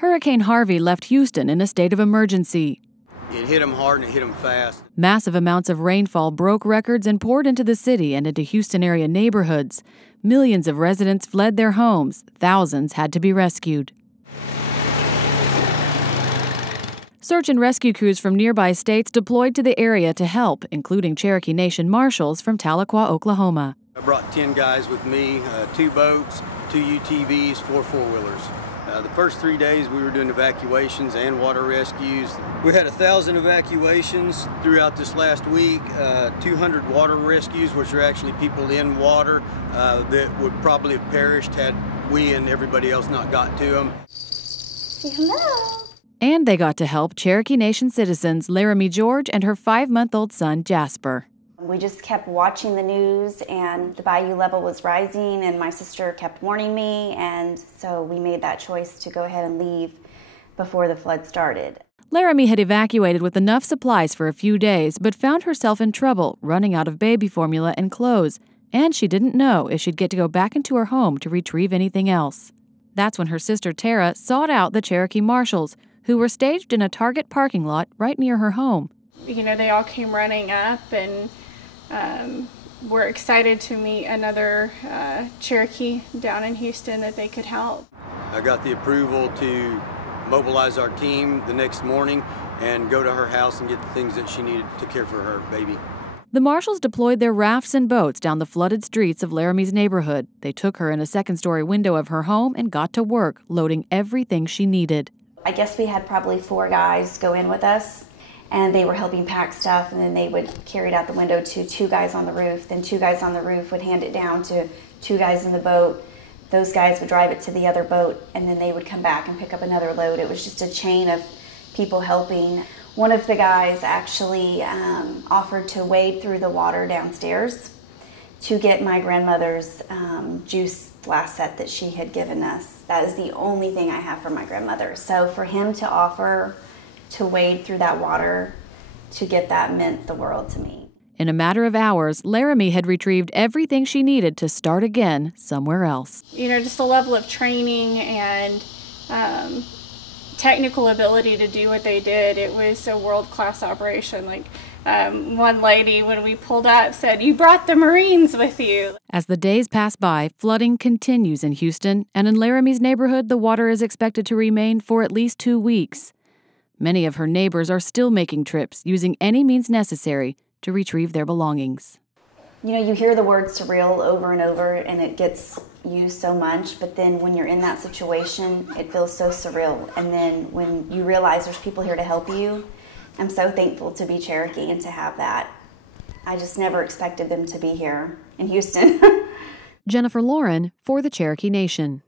Hurricane Harvey left Houston in a state of emergency. It hit them hard and it hit them fast. Massive amounts of rainfall broke records and poured into the city and into Houston area neighborhoods. Millions of residents fled their homes. Thousands had to be rescued. Search and rescue crews from nearby states deployed to the area to help, including Cherokee Nation Marshals from Tahlequah, Oklahoma. I brought 10 guys with me, 2 boats, 2 UTVs, 4 four-wheelers. The first 3 days we were doing evacuations and water rescues. We had 1,000 evacuations throughout this last week, 200 water rescues, which are actually people in water that would probably have perished had we and everybody else not got to them. Say hello. And they got to help Cherokee Nation citizens Laramie George and her 5-month-old son Jasper. We just kept watching the news, and the bayou level was rising, and my sister kept warning me, and so we made that choice to go ahead and leave before the flood started. Laramie had evacuated with enough supplies for a few days, but found herself in trouble, running out of baby formula and clothes, and she didn't know if she'd get to go back into her home to retrieve anything else. That's when her sister Tara sought out the Cherokee Marshals, who were staged in a Target parking lot right near her home. You know, they all came running up and we're excited to meet another Cherokee down in Houston that they could help. I got the approval to mobilize our team the next morning and go to her house and get the things that she needed to care for her baby. The Marshals deployed their rafts and boats down the flooded streets of Laramie's neighborhood. They took her in a second-story window of her home and got to work, loading everything she needed. I guess we had probably 4 guys go in with us, and they were helping pack stuff, and then they would carry it out the window to 2 guys on the roof. Then 2 guys on the roof would hand it down to 2 guys in the boat. Those guys would drive it to the other boat, and then they would come back and pick up another load. It was just a chain of people helping. One of the guys actually offered to wade through the water downstairs to get my grandmother's juice glass set that she had given us. That is the only thing I have for my grandmother. So for him to offer to wade through that water to get that meant the world to me. In a matter of hours, Laramie had retrieved everything she needed to start again somewhere else. You know, just the level of training and technical ability to do what they did, it was a world-class operation. Like one lady, when we pulled up, said, "You brought the Marines with you." As the days pass by, flooding continues in Houston, and in Laramie's neighborhood, the water is expected to remain for at least 2 weeks. Many of her neighbors are still making trips, using any means necessary to retrieve their belongings. You know, you hear the word surreal over and over, and it gets used so much, but then when you're in that situation, it feels so surreal. And then when you realize there's people here to help you, I'm so thankful to be Cherokee and to have that. I just never expected them to be here in Houston. Jennifer Lauren for the Cherokee Nation.